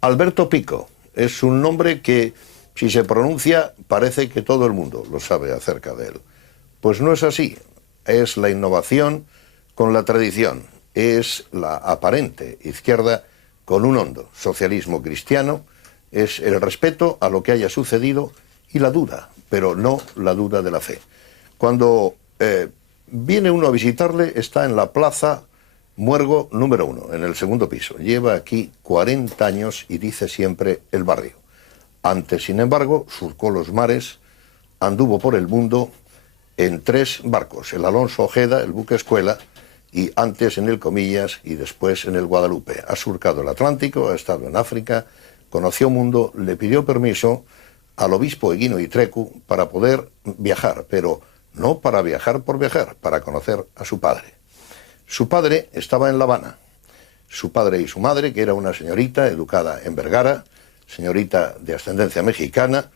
Alberto Pico es un nombre que, si se pronuncia, parece que todo el mundo lo sabe acerca de él. Pues no es así. Es la innovación con la tradición. Es la aparente izquierda con un hondo socialismo cristiano. Es el respeto a lo que haya sucedido y la duda, pero no la duda de la fe. Cuando viene uno a visitarle, está en la Plaza Muergo número 1, en el segundo piso. Lleva aquí 40 años y dice siempre el barrio. Antes, sin embargo, surcó los mares, anduvo por el mundo en 3 barcos, el Alonso Ojeda, el buque escuela, y antes en el Comillas y después en el Guadalupe. Ha surcado el Atlántico, ha estado en África, conoció mundo, le pidió permiso al obispo Eguino Itrecu para poder viajar, pero no para viajar por viajar, para conocer a su padre. Su padre estaba en La Habana. Su padre y su madre, que era una señorita educada en Vergara, señorita de ascendencia mexicana,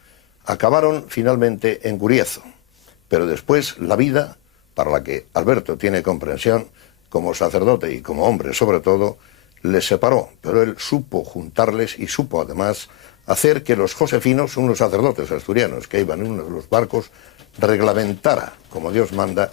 acabaron finalmente en Guriezo. Pero después la vida, para la que Alberto tiene comprensión, como sacerdote y como hombre sobre todo, les separó. Pero él supo juntarles y supo además hacer que los josefinos, unos sacerdotes asturianos que iban en uno de los barcos, reglamentara, como Dios manda,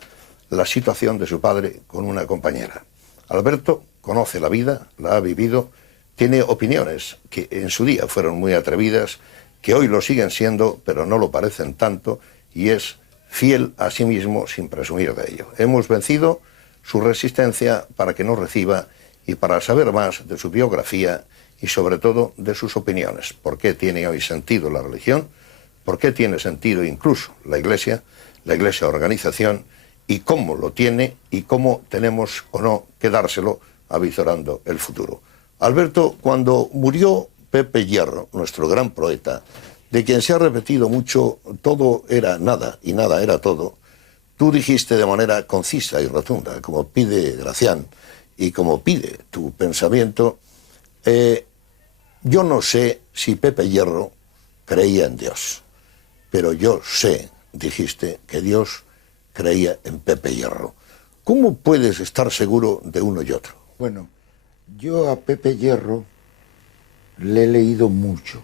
la situación de su padre con una compañera. Alberto conoce la vida, la ha vivido, tiene opiniones que en su día fueron muy atrevidas, que hoy lo siguen siendo, pero no lo parecen tanto, y es fiel a sí mismo sin presumir de ello. Hemos vencido su resistencia para que nos reciba y para saber más de su biografía y sobre todo de sus opiniones. ¿Por qué tiene hoy sentido la religión? ¿Por qué tiene sentido incluso la Iglesia organización? Y cómo lo tiene y cómo tenemos o no que dárselo avizorando el futuro. Alberto, cuando murió Pepe Hierro, nuestro gran poeta, de quien se ha repetido mucho, todo era nada y nada era todo, tú dijiste de manera concisa y rotunda, como pide Gracián y como pide tu pensamiento, yo no sé si Pepe Hierro creía en Dios, pero yo sé, dijiste, que Dios creía en Pepe Hierro. ¿Cómo puedes estar seguro de uno y otro? Bueno, yo a Pepe Hierro le he leído mucho.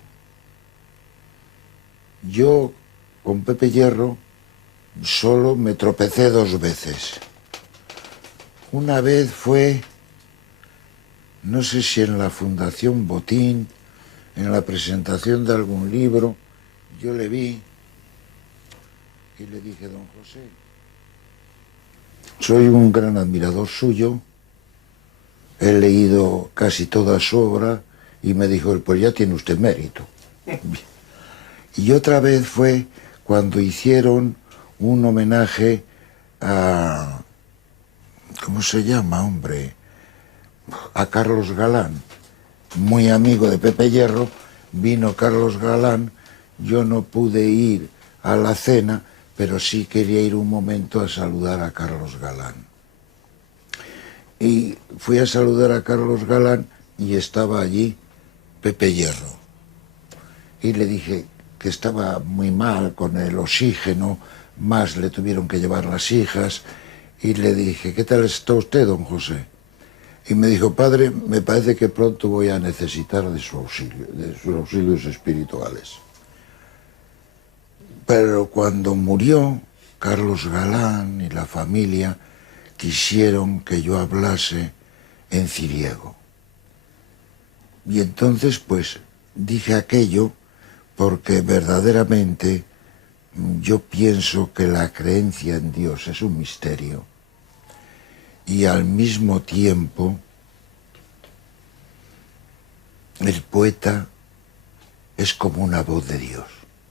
Yo con Pepe Hierro solo me tropecé 2 veces. Una vez fue, no sé si en la Fundación Botín, en la presentación de algún libro, yo le vi y le dije, don José, soy un gran admirador suyo, he leído casi toda su obra, y me dijo, pues ya tiene usted mérito. Y otra vez fue cuando hicieron un homenaje a, ¿cómo se llama, hombre? A Carlos Galán, muy amigo de Pepe Hierro. Vino Carlos Galán, yo no pude ir a la cena, pero sí quería ir un momento a saludar a Carlos Galán. Y fui a saludar a Carlos Galán y estaba allí Pepe Hierro. Y le dije que estaba muy mal con el oxígeno, más le tuvieron que llevar las hijas, y le dije, ¿qué tal está usted, don José? Y me dijo, padre, me parece que pronto voy a necesitar de su auxilio, de sus auxilios espirituales. Pero cuando murió Carlos Galán y la familia, quisieron que yo hablase en ciriego. Y entonces, pues, dije aquello porque verdaderamente yo pienso que la creencia en Dios es un misterio y al mismo tiempo el poeta es como una voz de Dios.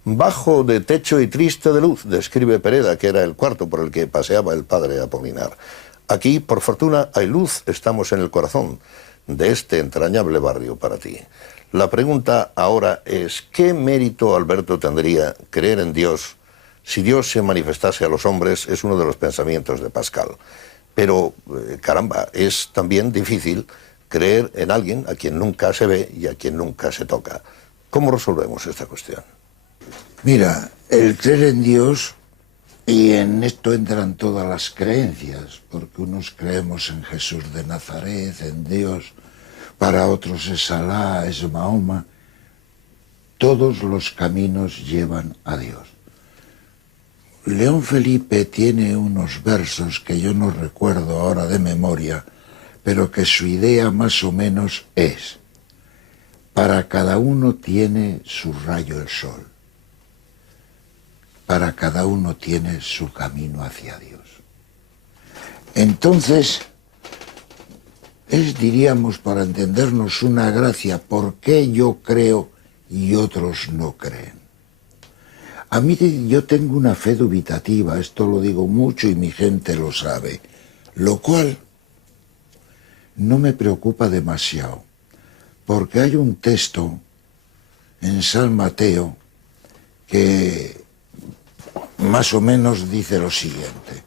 Bajo de techo y triste de luz, describe Pereda, que era el cuarto por el que paseaba el padre Apolinar. Aquí, por fortuna, hay luz, estamos en el corazón de este entrañable barrio para ti. La pregunta ahora es, ¿qué mérito, Alberto, tendría creer en Dios si Dios se manifestase a los hombres? Es uno de los pensamientos de Pascal. Pero, caramba, es también difícil creer en alguien a quien nunca se ve y a quien nunca se toca. ¿Cómo resolvemos esta cuestión? Mira, el creer en Dios, y en esto entran todas las creencias, porque unos creemos en Jesús de Nazaret, en Dios, para otros es Alá, es Mahoma. Todos los caminos llevan a Dios. León Felipe tiene unos versos que yo no recuerdo ahora de memoria, pero que su idea más o menos es: para cada uno tiene su rayo el sol, para cada uno tiene su camino hacia Dios. Entonces, es, diríamos, para entendernos, una gracia, ¿por qué yo creo y otros no creen? A mí, yo tengo una fe dubitativa, esto lo digo mucho y mi gente lo sabe, lo cual no me preocupa demasiado, porque hay un texto en San Mateo que más o menos dice lo siguiente.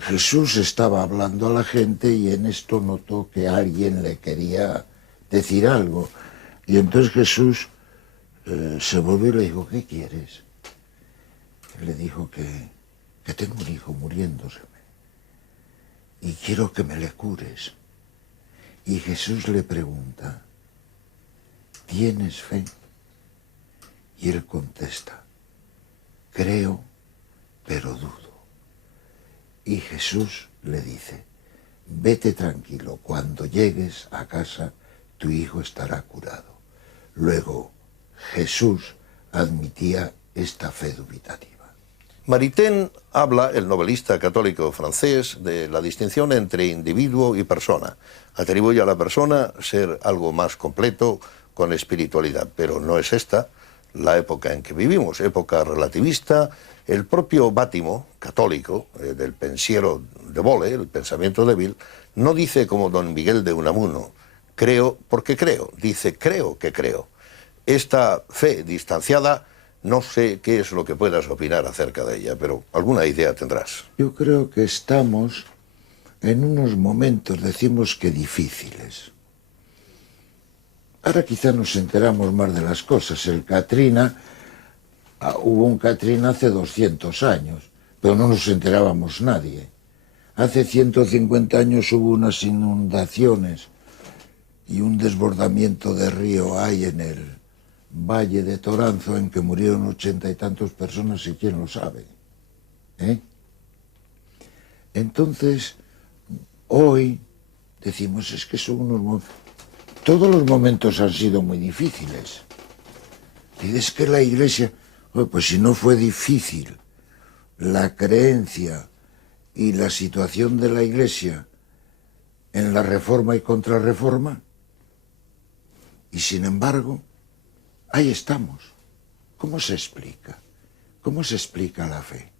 Jesús estaba hablando a la gente y en esto notó que alguien le quería decir algo. Y entonces Jesús se volvió y le dijo: ¿qué quieres? Y le dijo que tengo un hijo muriéndoseme y quiero que me le cures. Y Jesús le pregunta: ¿tienes fe? Y él contesta: creo, pero dudo. Y Jesús le dice: vete tranquilo, cuando llegues a casa tu hijo estará curado. Luego Jesús admitía esta fe dubitativa. Maritain habla, el novelista católico francés, de la distinción entre individuo y persona. Atribuye a la persona ser algo más completo, con espiritualidad, pero no es esta la época en que vivimos, época relativista. El propio Bátimo, católico, del pensiero de Bolle, el pensamiento débil, no dice como don Miguel de Unamuno: creo porque creo, dice creo que creo. Esta fe distanciada, no sé qué es lo que puedas opinar acerca de ella, pero alguna idea tendrás. Yo creo que estamos en unos momentos, decimos que difíciles. Ahora quizá nos enteramos más de las cosas. El Katrina, hubo un Katrina hace 200 años, pero no nos enterábamos nadie. Hace 150 años hubo unas inundaciones y un desbordamiento de río hay en el Valle de Toranzo, en que murieron 80 y tantos personas, y quién lo sabe. Entonces, hoy decimos, es que son unos... Todos los momentos han sido muy difíciles. Dices que la Iglesia... Pues si no fue difícil la creencia y la situación de la Iglesia en la Reforma y Contrarreforma, y sin embargo, ahí estamos. ¿Cómo se explica? ¿Cómo se explica la fe?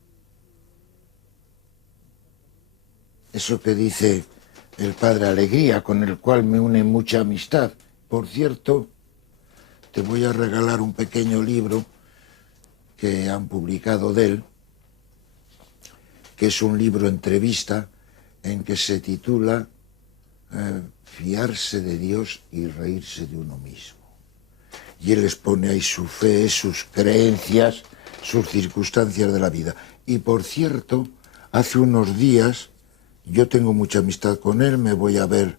Eso que dice el Padre Alegría, con el cual me une mucha amistad. Por cierto, te voy a regalar un pequeño libro que han publicado de él, que es un libro entrevista en que se titula Fiarse de Dios y reírse de uno mismo. Y él expone ahí su fe, sus creencias, sus circunstancias de la vida. Y por cierto, hace unos días, yo tengo mucha amistad con él, me voy a ver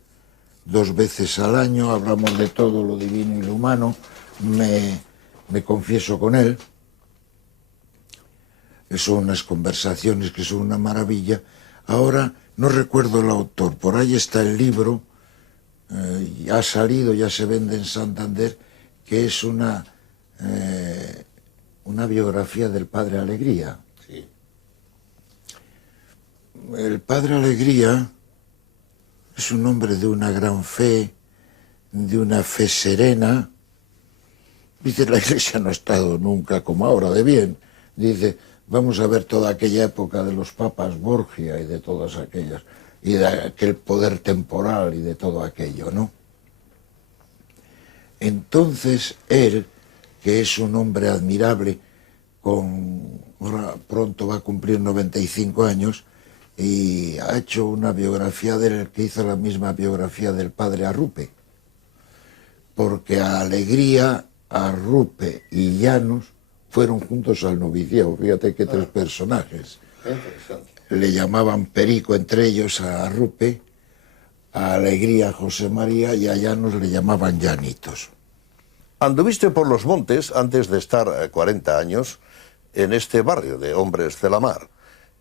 2 veces al año, hablamos de todo lo divino y lo humano, me confieso con él. Son unas conversaciones que son una maravilla. Ahora no recuerdo el autor, por ahí está el libro, ya ha salido, ya se vende en Santander, que es una biografía del Padre Alegría. Sí. El Padre Alegría es un hombre de una gran fe, de una fe serena. Dice, la Iglesia no ha estado nunca como ahora de bien. Dice, vamos a ver toda aquella época de los papas Borgia y de todas aquellas, y de aquel poder temporal y de todo aquello, ¿no? Entonces él, que es un hombre admirable, ahora pronto va a cumplir 95 años, y ha hecho una biografía de él que hizo la misma biografía del padre Arrupe, porque a Alegría, Arrupe y Llanos fueron juntos al noviciado. Fíjate que 3 personajes. Le llamaban Perico entre ellos a Arrupe, a Alegría José María y a Llanos le llamaban Llanitos. Anduviste por los montes antes de estar 40 años en este barrio de hombres de la mar.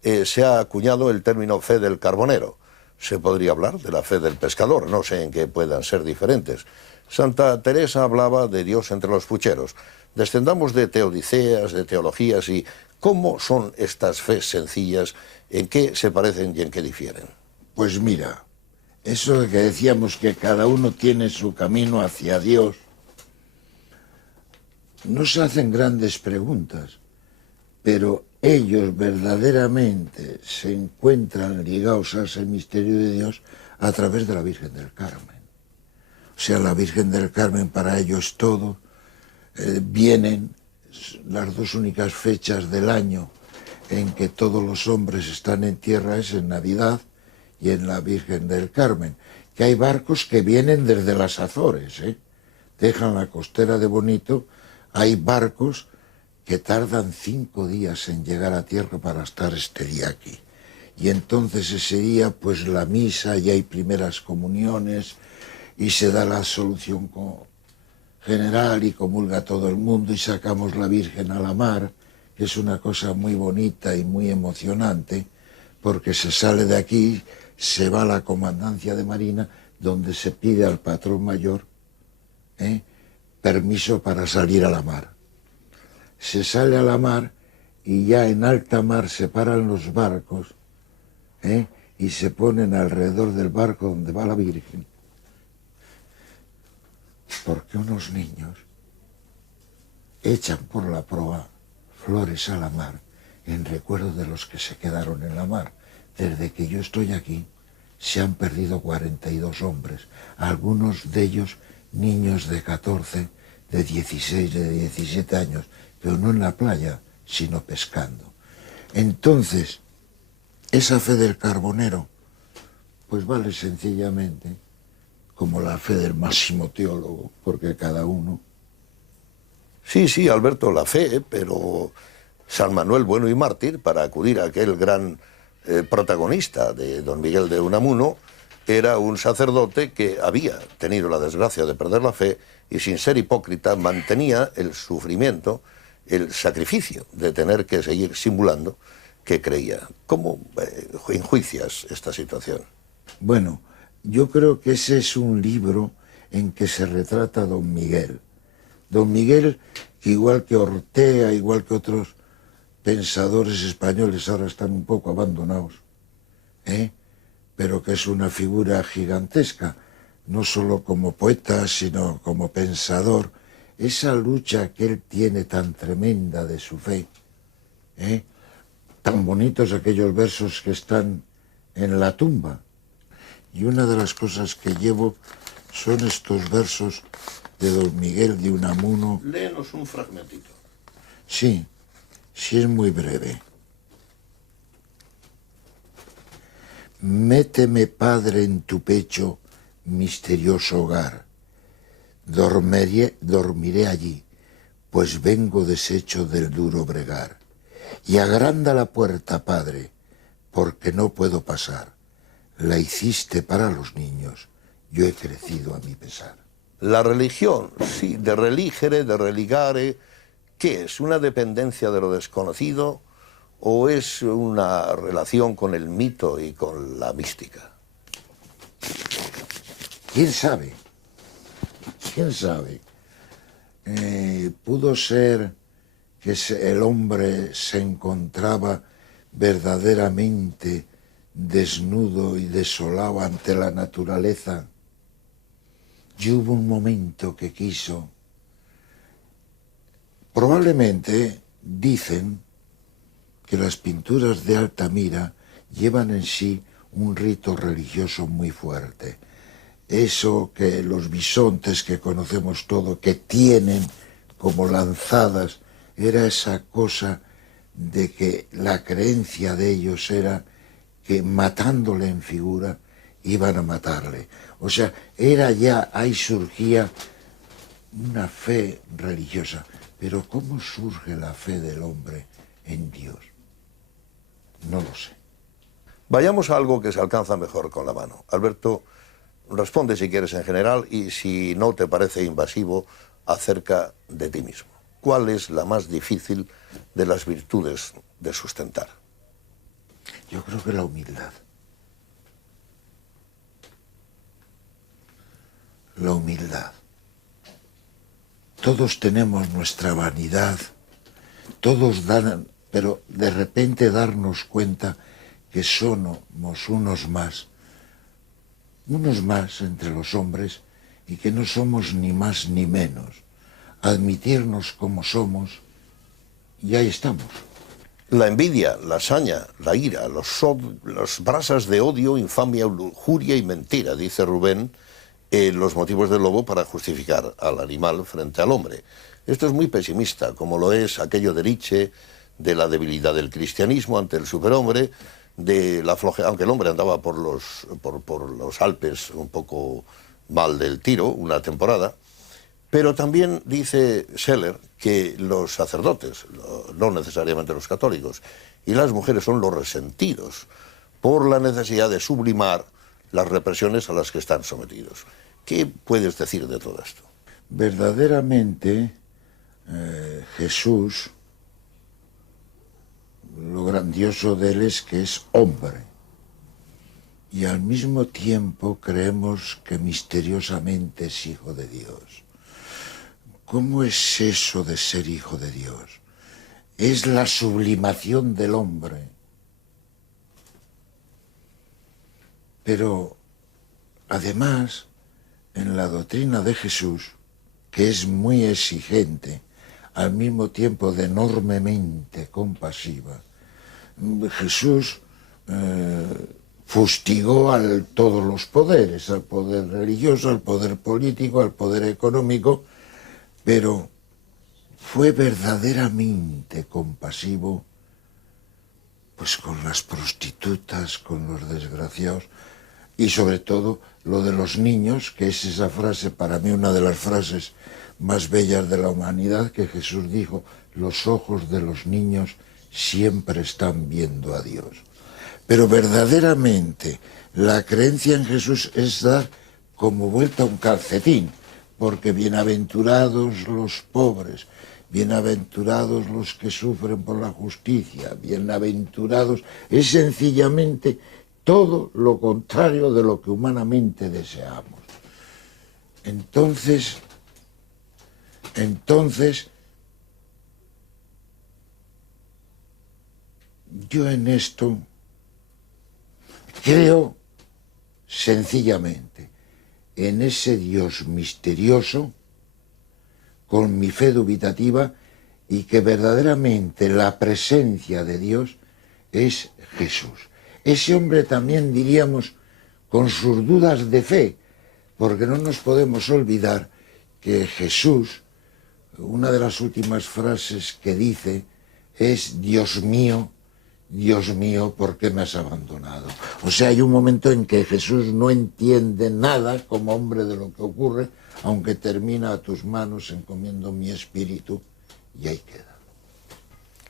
Se ha acuñado el término fe del carbonero. Se podría hablar de la fe del pescador, no sé en qué puedan ser diferentes. Santa Teresa hablaba de Dios entre los pucheros. Descendamos de teodiceas, de teologías y cómo son estas fes sencillas, en qué se parecen y en qué difieren. Pues mira, eso de que decíamos que cada uno tiene su camino hacia Dios, no se hacen grandes preguntas, pero ellos verdaderamente se encuentran ligados a ese misterio de Dios a través de la Virgen del Carmen. O sea, la Virgen del Carmen para ellos todo. Vienen las dos únicas fechas del año en que todos los hombres están en tierra, es en Navidad y en la Virgen del Carmen. Que hay barcos que vienen desde las Azores, dejan la costera de Bonito, hay barcos que tardan 5 días en llegar a tierra para estar este día aquí. Y entonces ese día, pues la misa, y hay primeras comuniones, y se da la absolución general, y comulga todo el mundo, y sacamos la Virgen a la mar, que es una cosa muy bonita y muy emocionante, porque se sale de aquí, se va a la Comandancia de Marina, donde se pide al patrón mayor permiso para salir a la mar. Se sale a la mar y ya en alta mar se paran los barcos y se ponen alrededor del barco donde va la Virgen. Porque unos niños echan por la proa flores a la mar en recuerdo de los que se quedaron en la mar. Desde que yo estoy aquí se han perdido 42 hombres, algunos de ellos niños de 14, de 16, de 17 años, pero no en la playa, sino pescando. Entonces, esa fe del carbonero, pues vale sencillamente como la fe del máximo teólogo, porque cada uno... Sí, Alberto, la fe, pero San Manuel Bueno y Mártir, para acudir a aquel gran protagonista de don Miguel de Unamuno, era un sacerdote que había tenido la desgracia de perder la fe y sin ser hipócrita mantenía el sufrimiento, el sacrificio de tener que seguir simulando que creía. ¿Cómo enjuicias esta situación? Bueno, yo creo que ese es un libro en que se retrata a don Miguel. Don Miguel, igual que Ortega, igual que otros pensadores españoles, ahora están un poco abandonados, pero que es una figura gigantesca, no solo como poeta, sino como pensador. Esa lucha que él tiene tan tremenda de su fe, tan bonitos aquellos versos que están en la tumba. Y una de las cosas que llevo son estos versos de don Miguel de Unamuno. Léenos un fragmentito. Sí, es muy breve. Méteme, Padre, en tu pecho, misterioso hogar. Dormiré allí, pues vengo deshecho del duro bregar. Y agranda la puerta, Padre, porque no puedo pasar. La hiciste para los niños, yo he crecido a mi pesar. La religión, sí, de religere, de religare, ¿qué es? ¿Una dependencia de lo desconocido o es una relación con el mito y con la mística? ¿Quién sabe? ¿Quién sabe? Pudo ser que el hombre se encontraba verdaderamente desnudo y desolado ante la naturaleza, y hubo un momento que quiso. Probablemente dicen que las pinturas de Altamira llevan en sí un rito religioso muy fuerte. Eso que los bisontes que conocemos todo, que tienen como lanzadas, era esa cosa de que la creencia de ellos era que matándole en figura iban a matarle. O sea, era ya, ahí surgía una fe religiosa. Pero ¿cómo surge la fe del hombre en Dios? No lo sé. Vayamos a algo que se alcanza mejor con la mano. Alberto, responde si quieres en general y si no te parece invasivo acerca de ti mismo. ¿Cuál es la más difícil de las virtudes de sustentar? Yo creo que la humildad. La humildad. Todos tenemos nuestra vanidad, todos dan, pero de repente darnos cuenta que somos unos más entre los hombres y que no somos ni más ni menos. Admitirnos como somos y ahí estamos. La envidia, la saña, la ira, las brasas de odio, infamia, lujuria y mentira, dice Rubén, los motivos del lobo para justificar al animal frente al hombre. Esto es muy pesimista, como lo es aquello de Nietzsche, de la debilidad del cristianismo ante el superhombre, de la flojera, aunque el hombre andaba por los Alpes un poco mal del tiro una temporada. Pero también dice Scheller que los sacerdotes, no necesariamente los católicos, y las mujeres son los resentidos por la necesidad de sublimar las represiones a las que están sometidos. ¿Qué puedes decir de todo esto? Verdaderamente, Jesús, lo grandioso de él es que es hombre. Y al mismo tiempo creemos que misteriosamente es hijo de Dios. ¿Cómo es eso de ser hijo de Dios? Es la sublimación del hombre. Pero, además, en la doctrina de Jesús, que es muy exigente, al mismo tiempo de enormemente compasiva, Jesús fustigó a todos los poderes, al poder religioso, al poder político, al poder económico, pero fue verdaderamente compasivo pues con las prostitutas, con los desgraciados y sobre todo lo de los niños, que es esa frase, para mí una de las frases más bellas de la humanidad, que Jesús dijo: los ojos de los niños siempre están viendo a Dios. Pero verdaderamente la creencia en Jesús es dar como vuelta un calcetín, porque bienaventurados los pobres, bienaventurados los que sufren por la justicia, bienaventurados, es sencillamente todo lo contrario de lo que humanamente deseamos. Entonces, yo en esto creo sencillamente en ese Dios misterioso, con mi fe dubitativa, y que verdaderamente la presencia de Dios es Jesús. Ese hombre también, diríamos, con sus dudas de fe, porque no nos podemos olvidar que Jesús, una de las últimas frases que dice es: Dios mío, ¿por qué me has abandonado? O sea, hay un momento en que Jesús no entiende nada como hombre de lo que ocurre, aunque termina: a tus manos encomiendo mi espíritu, y ahí queda.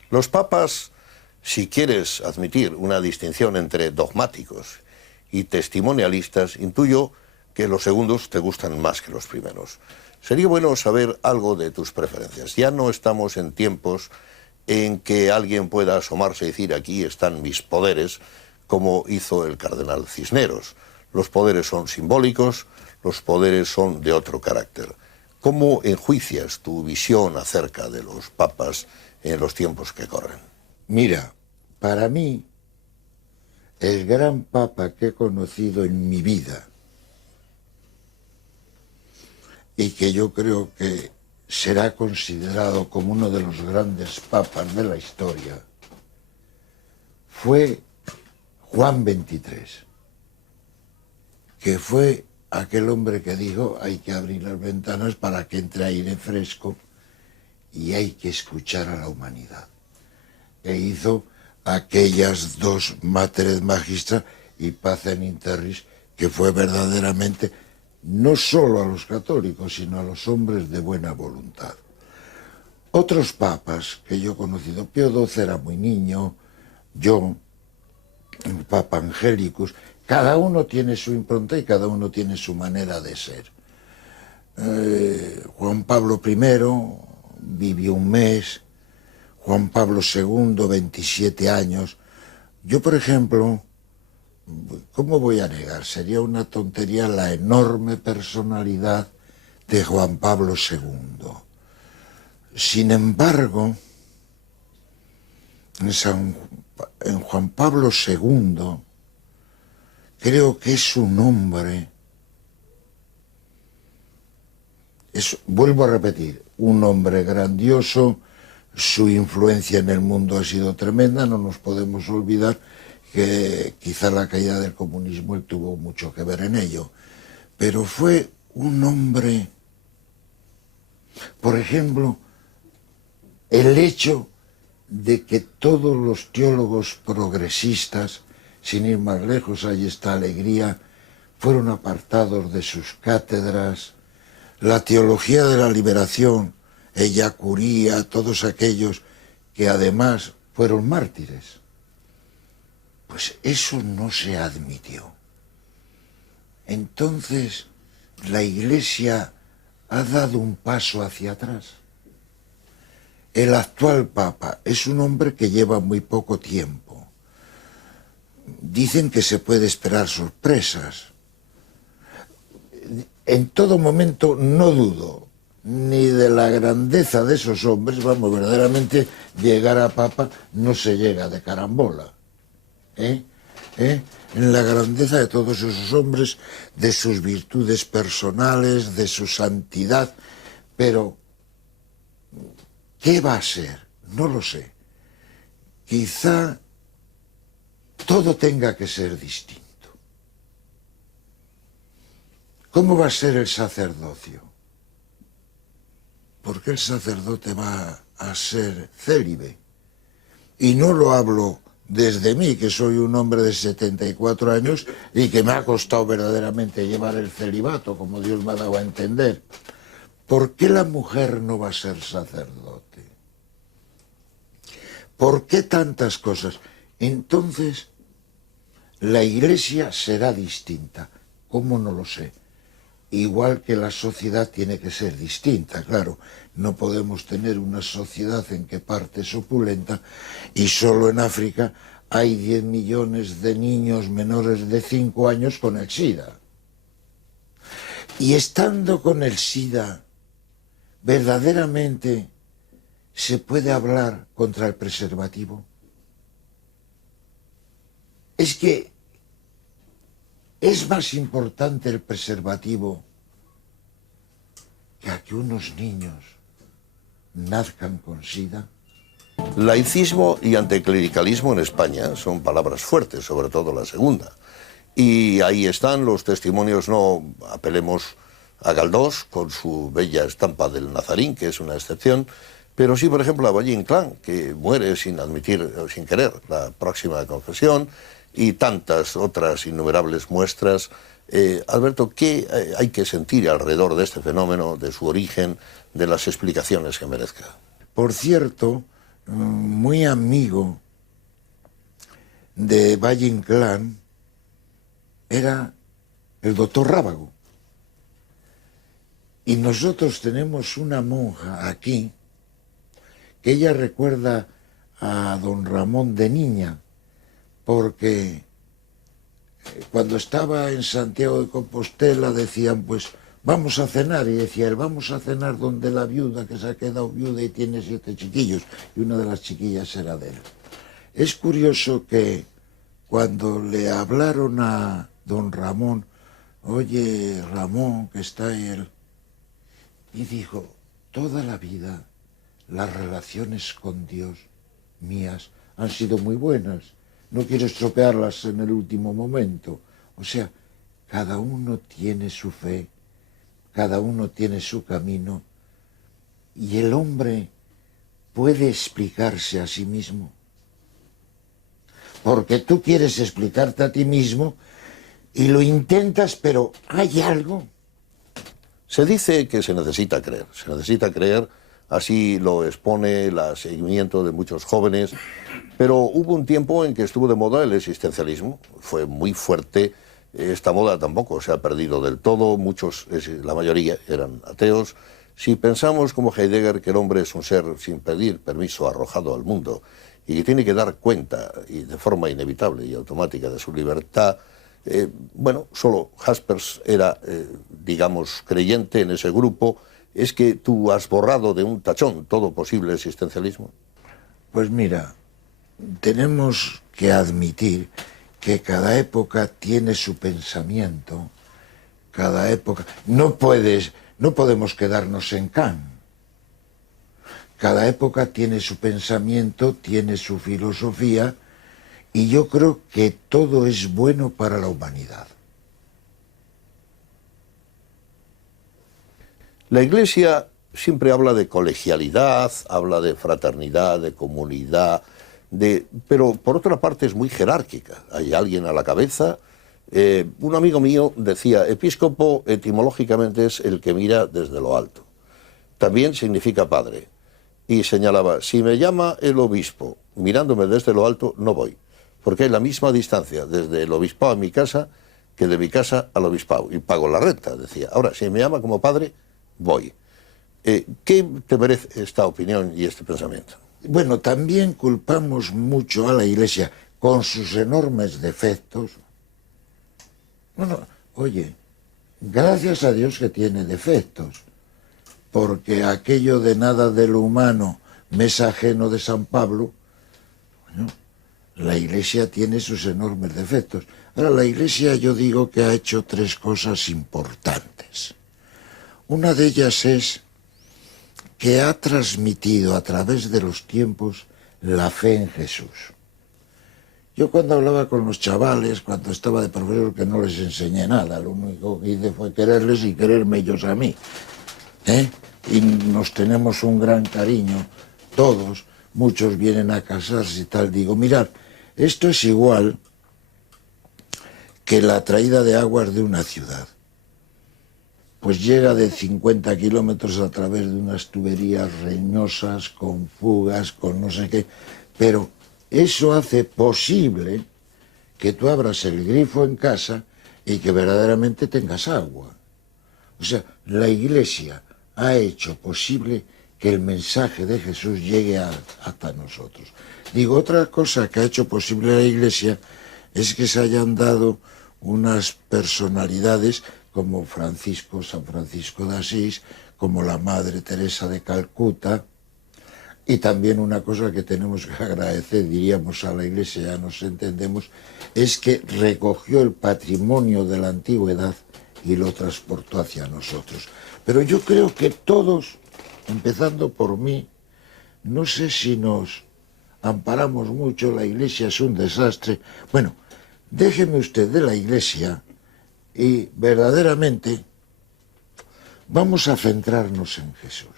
Los papas, si quieres admitir una distinción entre dogmáticos y testimonialistas, intuyo que los segundos te gustan más que los primeros. Sería bueno saber algo de tus preferencias. Ya no estamos en tiempos en que alguien pueda asomarse y decir: aquí están mis poderes, como hizo el cardenal Cisneros. Los poderes son simbólicos, los poderes son de otro carácter. ¿Cómo enjuicias tu visión acerca de los papas en los tiempos que corren? Mira, para mí, el gran papa que he conocido en mi vida, y que yo creo que será considerado como uno de los grandes papas de la historia, fue Juan XXIII, que fue aquel hombre que dijo: hay que abrir las ventanas para que entre aire fresco y hay que escuchar a la humanidad. E hizo aquellas dos Mater Magistra y Pacem in Terris, que fue verdaderamente no solo a los católicos, sino a los hombres de buena voluntad. Otros papas que yo he conocido: Pío XII era muy niño, yo, el Papa Angelicus, Cada uno tiene su impronta y cada uno tiene su manera de ser. Juan Pablo I vivió un mes, Juan Pablo II 27 años. Yo, por ejemplo, ¿cómo voy a negar? Sería una tontería la enorme personalidad de Juan Pablo II. Sin embargo, en Juan Pablo II, creo que es un hombre, vuelvo a repetir, un hombre grandioso. Su influencia en el mundo ha sido tremenda, no nos podemos olvidar que quizá la caída del comunismo él tuvo mucho que ver en ello, pero fue un hombre, por ejemplo, el hecho de que todos los teólogos progresistas, sin ir más lejos, ahí está Alegría, fueron apartados de sus cátedras, la teología de la liberación, Ellacuría, todos aquellos que además fueron mártires. Pues eso no se admitió. Entonces, la Iglesia ha dado un paso hacia atrás. El actual Papa es un hombre que lleva muy poco tiempo. Dicen que se puede esperar sorpresas. En todo momento no dudo ni de la grandeza de esos hombres. Vamos, verdaderamente llegar a Papa no se llega de carambola. En la grandeza de todos esos hombres, de sus virtudes personales, de su santidad, pero ¿qué va a ser? No lo sé. Quizá todo tenga que ser distinto. ¿Cómo va a ser el sacerdocio? Porque el sacerdote va a ser célibe. Y no lo hablo desde mí, que soy un hombre de 74 años y que me ha costado verdaderamente llevar el celibato, como Dios me ha dado a entender. ¿Por qué la mujer no va a ser sacerdote? ¿Por qué tantas cosas? Entonces, la Iglesia será distinta. ¿Cómo? No lo sé. Igual que la sociedad tiene que ser distinta, claro. No podemos tener una sociedad en que parte es opulenta y solo en África hay 10 millones de niños menores de 5 años con el SIDA. Y estando con el SIDA, ¿verdaderamente se puede hablar contra el preservativo? Es que es más importante el preservativo que a que unos niños nazcan con SIDA. Laicismo y anticlericalismo en España son palabras fuertes, sobre todo la segunda. Y ahí están los testimonios, no apelemos a Galdós con su bella estampa del Nazarín, que es una excepción, pero sí, por ejemplo, a Valle Inclán, que muere sin admitir, sin querer, la próxima confesión, y tantas otras innumerables muestras. Alberto, ¿qué hay que sentir alrededor de este fenómeno, de su origen, de las explicaciones que merezca? Por cierto, muy amigo de Valle Inclán era el doctor Rábago. Y nosotros tenemos una monja aquí que ella recuerda a don Ramón de niña, porque cuando estaba en Santiago de Compostela decían, pues vamos a cenar, y decía él, vamos a cenar donde la viuda que se ha quedado viuda y tiene 7 chiquillos, y una de las chiquillas era de él. Es curioso que cuando le hablaron a don Ramón, oye Ramón, que está él, y dijo, toda la vida las relaciones con Dios mías han sido muy buenas. No quiero estropearlas en el último momento. O sea, cada uno tiene su fe, cada uno tiene su camino, y el hombre puede explicarse a sí mismo. Porque tú quieres explicarte a ti mismo y lo intentas, pero hay algo. Se dice que se necesita creer así lo expone el seguimiento de muchos jóvenes, pero hubo un tiempo en que estuvo de moda el existencialismo, fue muy fuerte. Esta moda tampoco se ha perdido del todo, muchos, la mayoría, eran ateos. Si pensamos como Heidegger que el hombre es un ser sin pedir permiso arrojado al mundo y que tiene que dar cuenta y de forma inevitable y automática de su libertad, bueno, solo Jaspers era, digamos, creyente en ese grupo. ¿Es que tú has borrado de un tachón todo posible existencialismo? Pues mira, tenemos que admitir que cada época tiene su pensamiento, cada época... No podemos quedarnos en Kant. Cada época tiene su pensamiento, tiene su filosofía, y yo creo que todo es bueno para la humanidad. La Iglesia siempre habla de colegialidad, habla de fraternidad, de comunidad, pero por otra parte es muy jerárquica. Hay alguien a la cabeza. Un amigo mío decía, episcopo etimológicamente es el que mira desde lo alto. También significa padre. Y señalaba, si me llama el obispo mirándome desde lo alto, no voy. Porque hay la misma distancia desde el obispado a mi casa que de mi casa al obispado. Y pago la renta, decía. Ahora, si me llama como padre, voy. ¿Qué te merece esta opinión y este pensamiento? Bueno, también culpamos mucho a la Iglesia con sus enormes defectos. Bueno, oye, gracias a Dios que tiene defectos, porque aquello de nada de lo humano me es ajeno de San Pablo, bueno, la Iglesia tiene sus enormes defectos. Ahora, la Iglesia yo digo que ha hecho tres cosas importantes. Una de ellas es que ha transmitido a través de los tiempos la fe en Jesús. Yo cuando hablaba con los chavales, cuando estaba de profesor, que no les enseñé nada, lo único que hice fue quererles y quererme ellos a mí. Y nos tenemos un gran cariño, todos, muchos vienen a casarse y tal. Digo, mirad, esto es igual que la traída de aguas de una ciudad. Pues llega de 50 kilómetros a través de unas tuberías reñosas, con fugas, con no sé qué, pero eso hace posible que tú abras el grifo en casa y que verdaderamente tengas agua. O sea, la Iglesia ha hecho posible que el mensaje de Jesús llegue hasta nosotros. Digo, otra cosa que ha hecho posible la Iglesia es que se hayan dado unas personalidades como San Francisco de Asís, como la Madre Teresa de Calcuta, y también una cosa que tenemos que agradecer, diríamos, a la Iglesia, ya nos entendemos, es que recogió el patrimonio de la antigüedad y lo transportó hacia nosotros. Pero yo creo que todos, empezando por mí, no sé si nos amparamos mucho, la Iglesia es un desastre. Bueno, déjeme usted de la Iglesia y verdaderamente vamos a centrarnos en Jesús.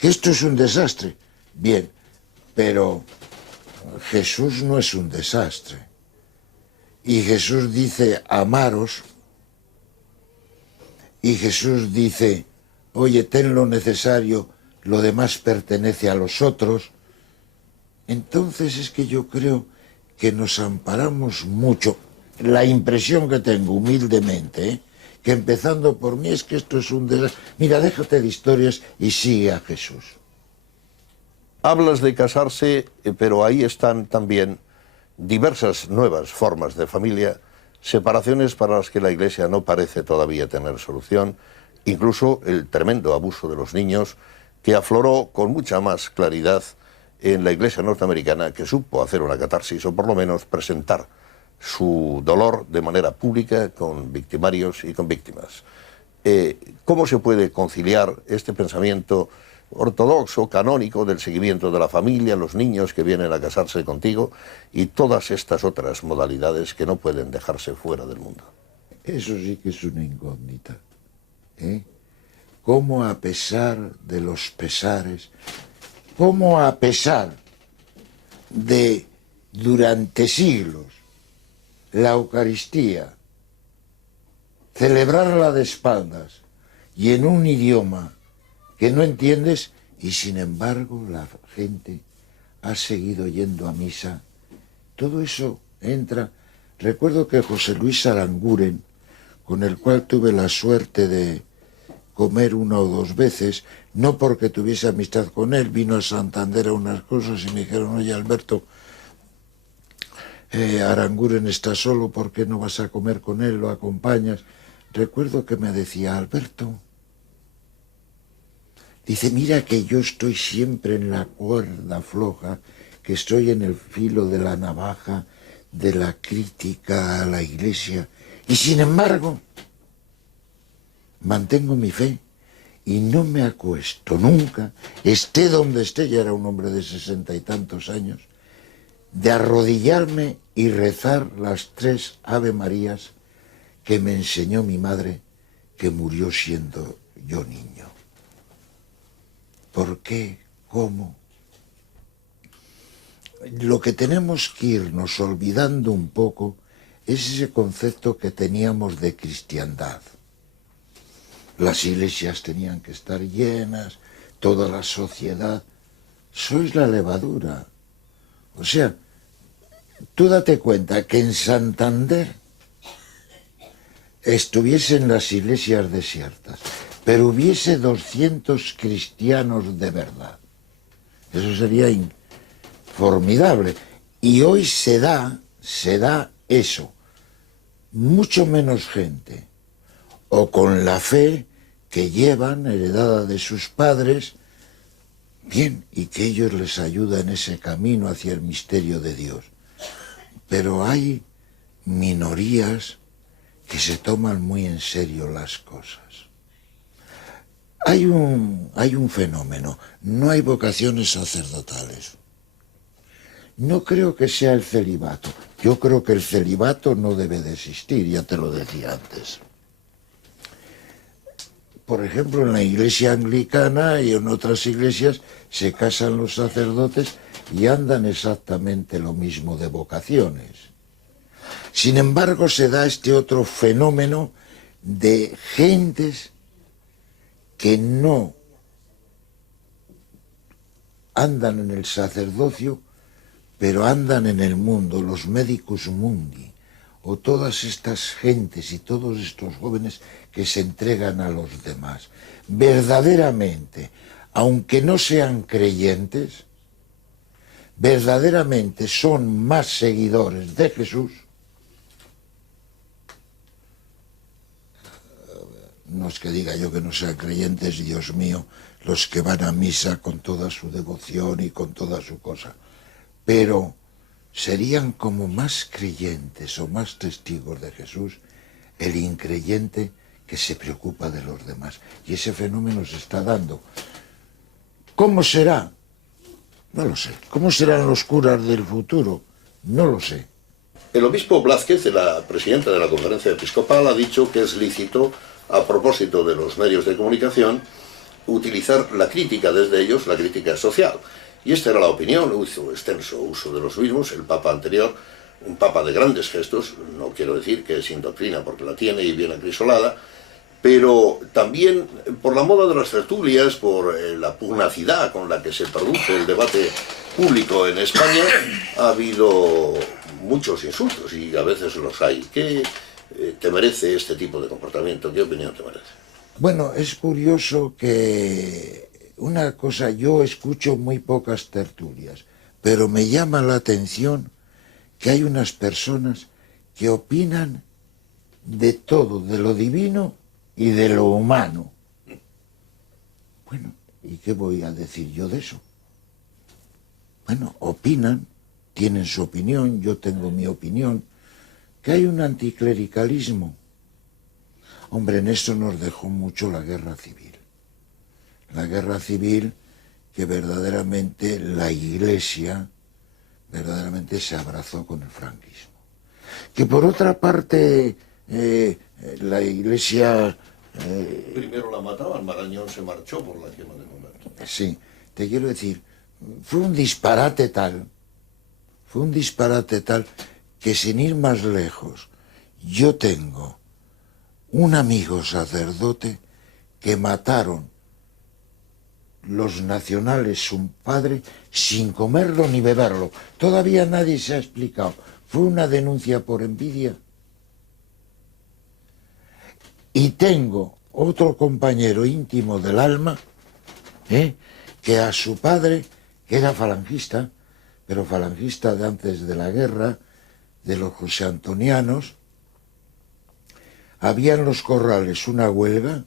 ¿Que esto es un desastre? Bien, pero Jesús no es un desastre. Y Jesús dice, amaros. Y Jesús dice, oye, ten lo necesario, lo demás pertenece a los otros. Entonces es que yo creo que nos amparamos mucho. La impresión que tengo, humildemente, que empezando por mí es que esto es un desastre. Mira, déjate de historias y sigue a Jesús. Hablas de casarse, pero ahí están también diversas nuevas formas de familia, separaciones para las que la Iglesia no parece todavía tener solución, incluso el tremendo abuso de los niños que afloró con mucha más claridad en la Iglesia norteamericana, que supo hacer una catarsis o por lo menos presentar su dolor de manera pública con victimarios y con víctimas. ¿Cómo se puede conciliar este pensamiento ortodoxo, canónico, del seguimiento de la familia, los niños que vienen a casarse contigo y todas estas otras modalidades que no pueden dejarse fuera del mundo? Eso sí que es una incógnita. Cómo a pesar de los pesares, cómo a pesar de durante siglos la Eucaristía, celebrarla de espaldas y en un idioma que no entiendes, y sin embargo la gente ha seguido yendo a misa. Todo eso entra. Recuerdo que José Luis Aranguren, con el cual tuve la suerte de comer una o dos veces, no porque tuviese amistad con él, vino a Santander a unas cosas y me dijeron, oye Alberto, Aranguren está solo, ¿por qué no vas a comer con él, lo acompañas? Recuerdo que me decía, Alberto, dice, mira que yo estoy siempre en la cuerda floja, que estoy en el filo de la navaja, de la crítica a la Iglesia, y sin embargo, mantengo mi fe y no me acuesto nunca, esté donde esté, ya era un hombre de 60 y tantos años, de arrodillarme y rezar las 3 Ave Marías que me enseñó mi madre, que murió siendo yo niño. ¿Por qué? ¿Cómo? Lo que tenemos que irnos olvidando un poco es ese concepto que teníamos de cristiandad. Las iglesias tenían que estar llenas, toda la sociedad. Sois la levadura. O sea, tú date cuenta que en Santander estuviesen las iglesias desiertas, pero hubiese 200 cristianos de verdad. Eso sería formidable. Y hoy se da eso. Mucho menos gente, o con la fe que llevan, heredada de sus padres, bien, y que ellos les ayuda en ese camino hacia el misterio de Dios. Pero hay minorías que se toman muy en serio las cosas. Hay un fenómeno, no hay vocaciones sacerdotales. No creo que sea el celibato. Yo creo que el celibato no debe de existir, ya te lo decía antes. Por ejemplo, en la iglesia anglicana y en otras iglesias se casan los sacerdotes y andan exactamente lo mismo de vocaciones. Sin embargo, se da este otro fenómeno de gentes que no andan en el sacerdocio, pero andan en el mundo, los medicus mundi, o todas estas gentes y todos estos jóvenes que se entregan a los demás. Verdaderamente, aunque no sean creyentes, verdaderamente son más seguidores de Jesús. No es que diga yo que no sean creyentes, Dios mío, los que van a misa con toda su devoción y con toda su cosa, pero serían como más creyentes o más testigos de Jesús el increyente que se preocupa de los demás. Y ese fenómeno se está dando. ¿Cómo será? No lo sé. ¿Cómo serán los curas del futuro? No lo sé. El obispo Blázquez, la presidenta de la Conferencia Episcopal, ha dicho que es lícito, a propósito de los medios de comunicación, utilizar la crítica desde ellos, la crítica social. Y esta era la opinión, hizo extenso uso de los mismos, el Papa anterior, un Papa de grandes gestos, no quiero decir que sin doctrina porque la tiene y bien acrisolada, pero también por la moda de las tertulias, por la pugnacidad con la que se produce el debate público en España, ha habido muchos insultos y a veces los hay. ¿Qué te merece este tipo de comportamiento? ¿Qué opinión te merece? Bueno, es curioso que una cosa, yo escucho muy pocas tertulias, pero me llama la atención que hay unas personas que opinan de todo, de lo divino y de lo humano. Bueno, ¿y qué voy a decir yo de eso? Bueno, opinan, tienen su opinión, yo tengo mi opinión, que hay un anticlericalismo. Hombre, en esto nos dejó mucho la guerra civil. La guerra civil que verdaderamente la Iglesia verdaderamente se abrazó con el franquismo. Que por otra parte la Iglesia... Primero la mataban, Marañón se marchó por la quema de Montmartre. Sí, te quiero decir, fue un disparate tal que sin ir más lejos, yo tengo un amigo sacerdote que mataron los nacionales su padre sin comerlo ni beberlo. Todavía nadie se ha explicado. ¿Fue una denuncia por envidia? Y tengo otro compañero íntimo del alma, que a su padre, que era falangista, pero falangista de antes de la guerra, de los José Antonianos, había en los Corrales una huelga,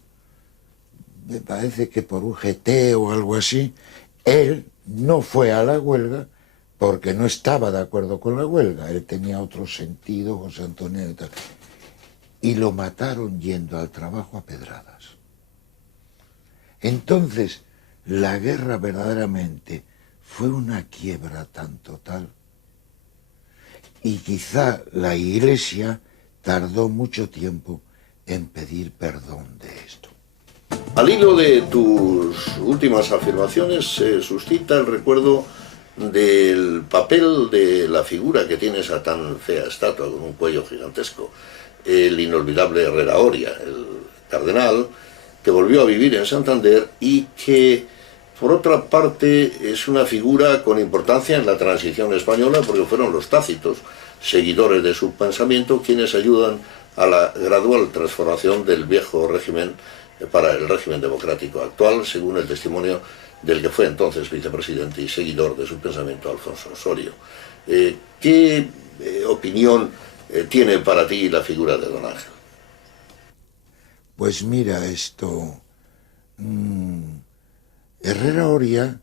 me parece que por UGT o algo así. Él no fue a la huelga porque no estaba de acuerdo con la huelga, él tenía otro sentido, José Antonio y tal. Y lo mataron yendo al trabajo a pedradas. Entonces, la guerra verdaderamente fue una quiebra tan total, y quizá la Iglesia tardó mucho tiempo en pedir perdón de esto. Al hilo de tus últimas afirmaciones se suscita el recuerdo del papel de la figura que tiene esa tan fea estatua con un cuello gigantesco, el inolvidable Herrera Oria, el cardenal que volvió a vivir en Santander y que, por otra parte, es una figura con importancia en la transición española porque fueron los tácitos, seguidores de su pensamiento, quienes ayudan a la gradual transformación del viejo régimen para el régimen democrático actual, según el testimonio del que fue entonces vicepresidente y seguidor de su pensamiento, Alfonso Osorio. ¿Qué opinión tiene para ti la figura de don Ángel? Pues mira esto, Herrera Oria,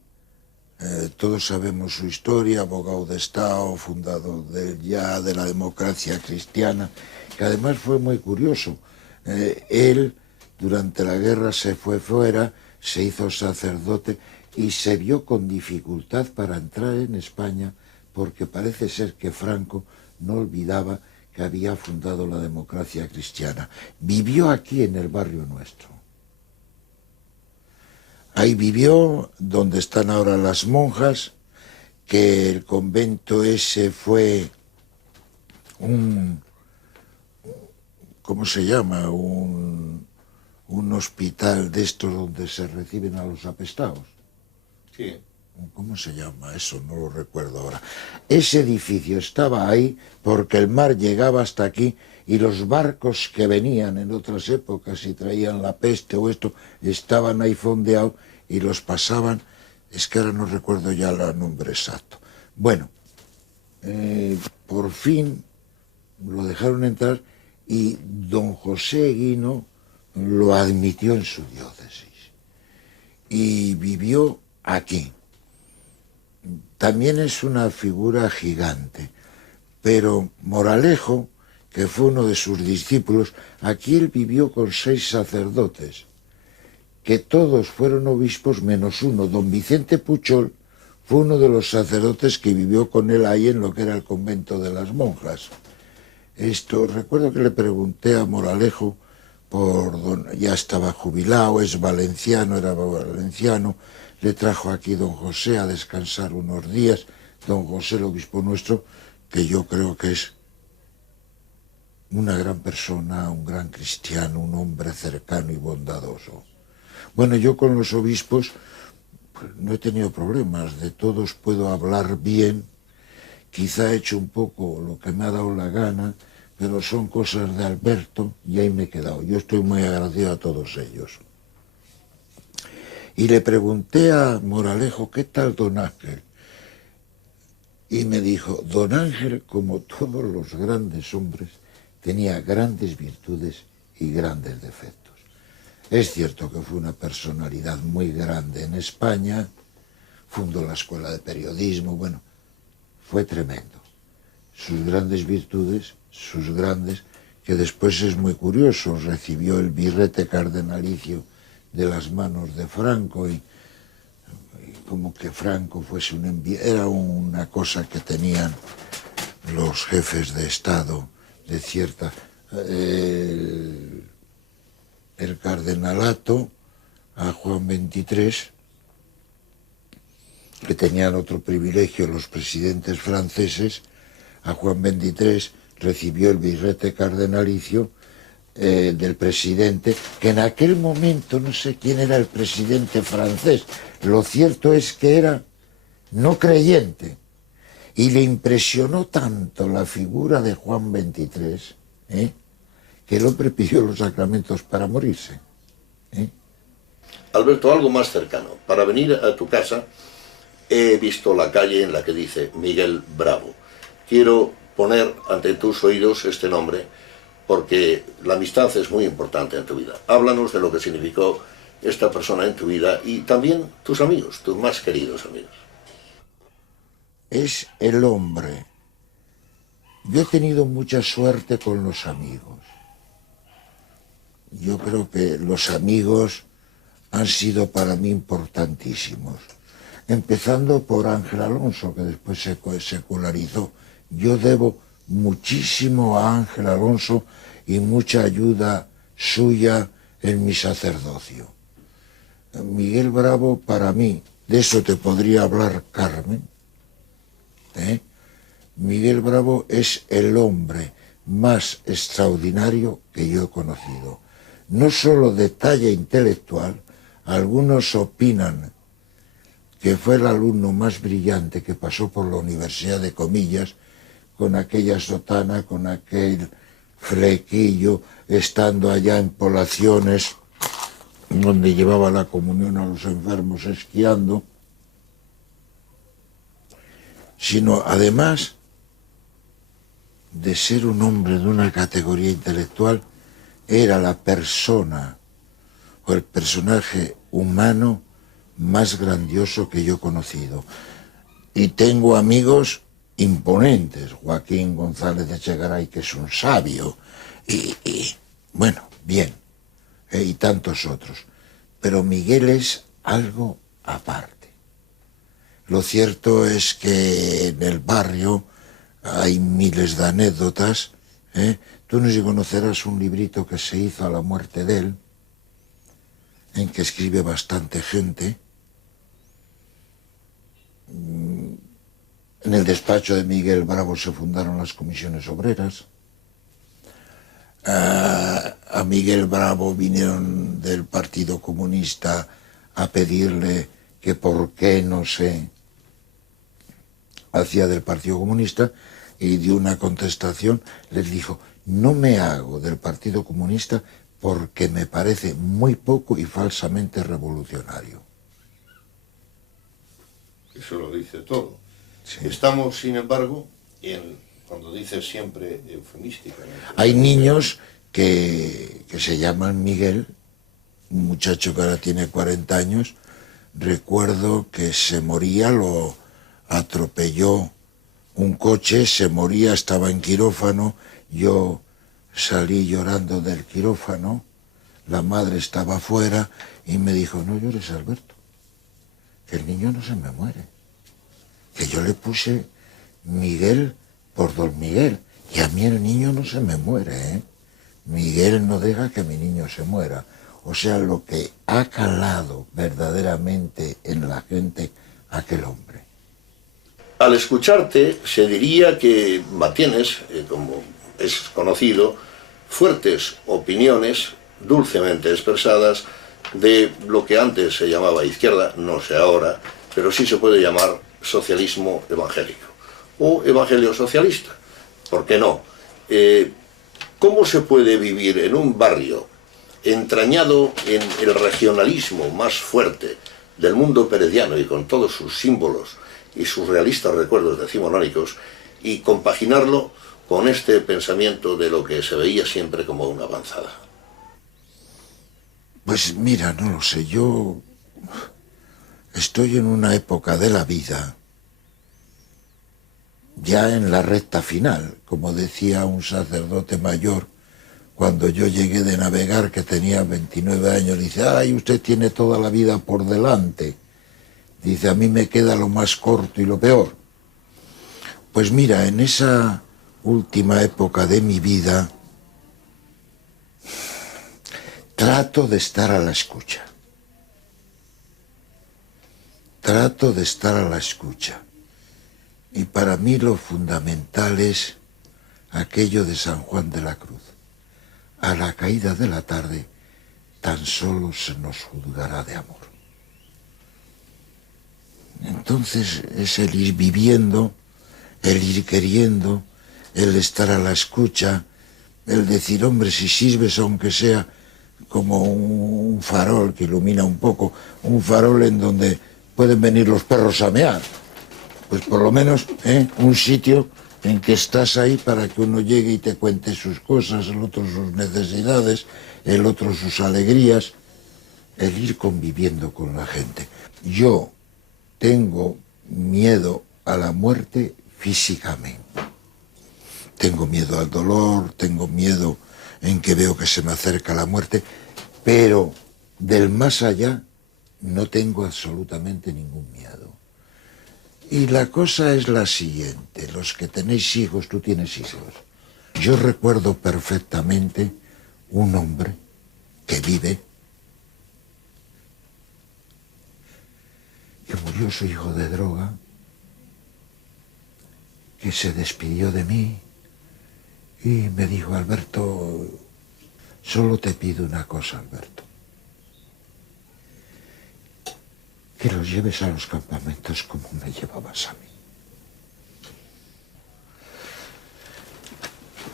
todos sabemos su historia, abogado de Estado, fundador de la democracia cristiana, que además fue muy curioso. Él, durante la guerra, se fue fuera, se hizo sacerdote y se vio con dificultad para entrar en España porque parece ser que Franco no olvidaba que había fundado la democracia cristiana. Vivió aquí en el barrio nuestro. Ahí vivió, donde están ahora las monjas, que el convento ese fue ¿cómo se llama? Un hospital de estos donde se reciben a los apestados. Sí. ¿Cómo se llama eso? No lo recuerdo ahora. Ese edificio estaba ahí porque el mar llegaba hasta aquí y los barcos que venían en otras épocas y traían la peste o esto, estaban ahí fondeados y los pasaban, es que ahora no recuerdo ya el nombre exacto. Bueno, por fin lo dejaron entrar y don José Guino lo admitió en su diócesis y vivió aquí. También es una figura gigante, pero Moralejo, que fue uno de sus discípulos, aquí él vivió con 6 sacerdotes, que todos fueron obispos menos uno. Don Vicente Puchol fue uno de los sacerdotes que vivió con él ahí en lo que era el convento de las monjas. Recuerdo que le pregunté a Moralejo, ya estaba jubilado, es valenciano, era valenciano, le trajo aquí don José a descansar unos días, don José el obispo nuestro, que yo creo que es una gran persona, un gran cristiano, un hombre cercano y bondadoso. Bueno, yo con los obispos pues, no he tenido problemas, de todos puedo hablar bien, quizá he hecho un poco lo que me ha dado la gana, pero son cosas de Alberto y ahí me he quedado. Yo estoy muy agradecido a todos ellos. Y le pregunté a Moralejo, ¿qué tal don Ángel? Y me dijo, don Ángel, como todos los grandes hombres, tenía grandes virtudes y grandes defectos. Es cierto que fue una personalidad muy grande en España, fundó la escuela de periodismo, bueno, fue tremendo. Sus grandes virtudes, que después es muy curioso, recibió el birrete cardenalicio de las manos de Franco y como que Franco fuese un enviado, era una cosa que tenían los jefes de Estado de cierta... el cardenalato a Juan XXIII, que tenían otro privilegio los presidentes franceses, a Juan XXIII recibió el birrete cardenalicio del presidente, que en aquel momento no sé quién era el presidente francés. Lo cierto es que era no creyente. Y le impresionó tanto la figura de Juan XXIII, que el hombre pidió los sacramentos para morirse. Alberto, algo más cercano. Para venir a tu casa he visto la calle en la que dice Miguel Bravo. Quiero poner ante tus oídos este nombre porque la amistad es muy importante en tu vida. Háblanos de lo que significó esta persona en tu vida y también tus amigos, tus más queridos amigos. Es el hombre. Yo he tenido mucha suerte con los amigos. Yo creo que los amigos han sido para mí importantísimos. Empezando por Ángel Alonso, que después se secularizó. Yo debo muchísimo a Ángel Alonso y mucha ayuda suya en mi sacerdocio. Miguel Bravo, para mí, de eso te podría hablar Carmen. Miguel Bravo es el hombre más extraordinario que yo he conocido. No solo de talla intelectual, algunos opinan que fue el alumno más brillante que pasó por la Universidad de Comillas, con aquella sotana, con aquel flequillo, estando allá en poblaciones donde llevaba la comunión a los enfermos esquiando, sino además de ser un hombre de una categoría intelectual, era la persona o el personaje humano más grandioso que yo he conocido. Y tengo amigos imponentes, Joaquín González de Echegaray, que es un sabio, y bueno, bien, y tantos otros. Pero Miguel es algo aparte. Lo cierto es que en el barrio hay miles de anécdotas. Tú no sé si conocerás un librito que se hizo a la muerte de él, en que escribe bastante gente. En el despacho de Miguel Bravo se fundaron las comisiones obreras. A Miguel Bravo vinieron del Partido Comunista a pedirle que por qué no se hacía del Partido Comunista, y dio una contestación. Les dijo: no me hago del Partido Comunista porque me parece muy poco y falsamente revolucionario. Eso lo dice todo. Sí. Estamos, sin embargo, cuando dices siempre eufemísticamente. Hay niños que se llaman Miguel, un muchacho que ahora tiene 40 años, recuerdo que se moría, lo atropelló un coche, se moría, estaba en quirófano, yo salí llorando del quirófano, la madre estaba afuera y me dijo: no llores, Alberto, que el niño no se me muere, que yo le puse Miguel por don Miguel, y a mí el niño no se me muere, Miguel no deja que mi niño se muera. O sea, lo que ha calado verdaderamente en la gente aquel hombre. Al escucharte se diría que mantienes, como es conocido, fuertes opiniones dulcemente expresadas de lo que antes se llamaba izquierda, no sé ahora, pero sí se puede llamar socialismo evangélico o evangelio socialista. ¿Por qué no? ¿Cómo se puede vivir en un barrio entrañado en el regionalismo más fuerte del mundo perediano y con todos sus símbolos y sus realistas recuerdos decimonónicos, y compaginarlo con este pensamiento de lo que se veía siempre como una avanzada? Pues mira, no lo sé, yo estoy en una época de la vida, ya en la recta final, como decía un sacerdote mayor, cuando yo llegué de navegar, que tenía 29 años, dice: ay, usted tiene toda la vida por delante. Dice: a mí me queda lo más corto y lo peor. Pues mira, en esa última época de mi vida, trato de estar a la escucha. Trato de estar a la escucha. Y para mí lo fundamental es aquello de San Juan de la Cruz. a la caída de la tarde, tan solo se nos juzgará de amor. Entonces es el ir viviendo, el ir queriendo, el estar a la escucha, el decir, hombre, si sirves aunque sea como un farol que ilumina un poco, un farol en donde pueden venir los perros a mear, pues por lo menos un sitio en que estás ahí para que uno llegue y te cuente sus cosas, el otro sus necesidades, el otro sus alegrías, el ir conviviendo con la gente. Yo tengo miedo a la muerte físicamente. Tengo miedo al dolor, tengo miedo en que veo que se me acerca la muerte, pero del más allá no tengo absolutamente ningún miedo. Y la cosa es la siguiente, los que tenéis hijos, tú tienes hijos. Yo recuerdo perfectamente un hombre que vive, que murió su hijo de droga, que se despidió de mí y me dijo, Alberto, solo te pido una cosa, Alberto, que los lleves a los campamentos como me llevabas a mí.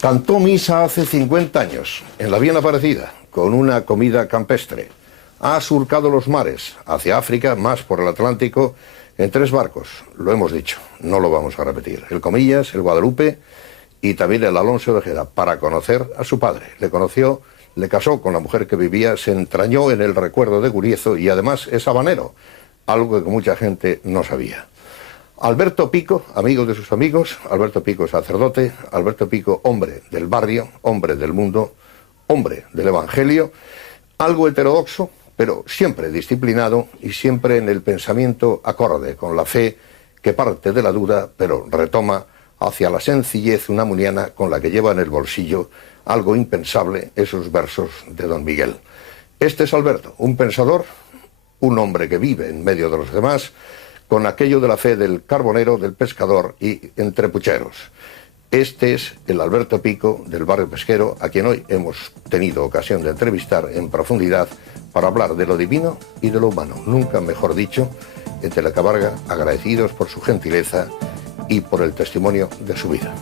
Cantó misa hace 50 años, en la bien aparecida, con una comida campestre. Ha surcado los mares, hacia África, más por el Atlántico, en 3 barcos. Lo hemos dicho, no lo vamos a repetir. El Comillas, el Guadalupe y también el Alonso de Ojeda, para conocer a su padre. Le conoció, le casó con la mujer que vivía, se entrañó en el recuerdo de Guriezo y además es habanero, algo que mucha gente no sabía. Alberto Pico, amigo de sus amigos, Alberto Pico sacerdote, Alberto Pico hombre del barrio, hombre del mundo, hombre del Evangelio, algo heterodoxo, pero siempre disciplinado y siempre en el pensamiento acorde con la fe que parte de la duda, pero retoma hacia la sencillez unamuniana con la que lleva en el bolsillo algo impensable, esos versos de Don Miguel. Este es Alberto, un pensador, un hombre que vive en medio de los demás, con aquello de la fe del carbonero, del pescador y entre pucheros. Este es el Alberto Pico del barrio pesquero, a quien hoy hemos tenido ocasión de entrevistar en profundidad para hablar de lo divino y de lo humano. Nunca mejor dicho, en Telecabarga, agradecidos por su gentileza y por el testimonio de su vida.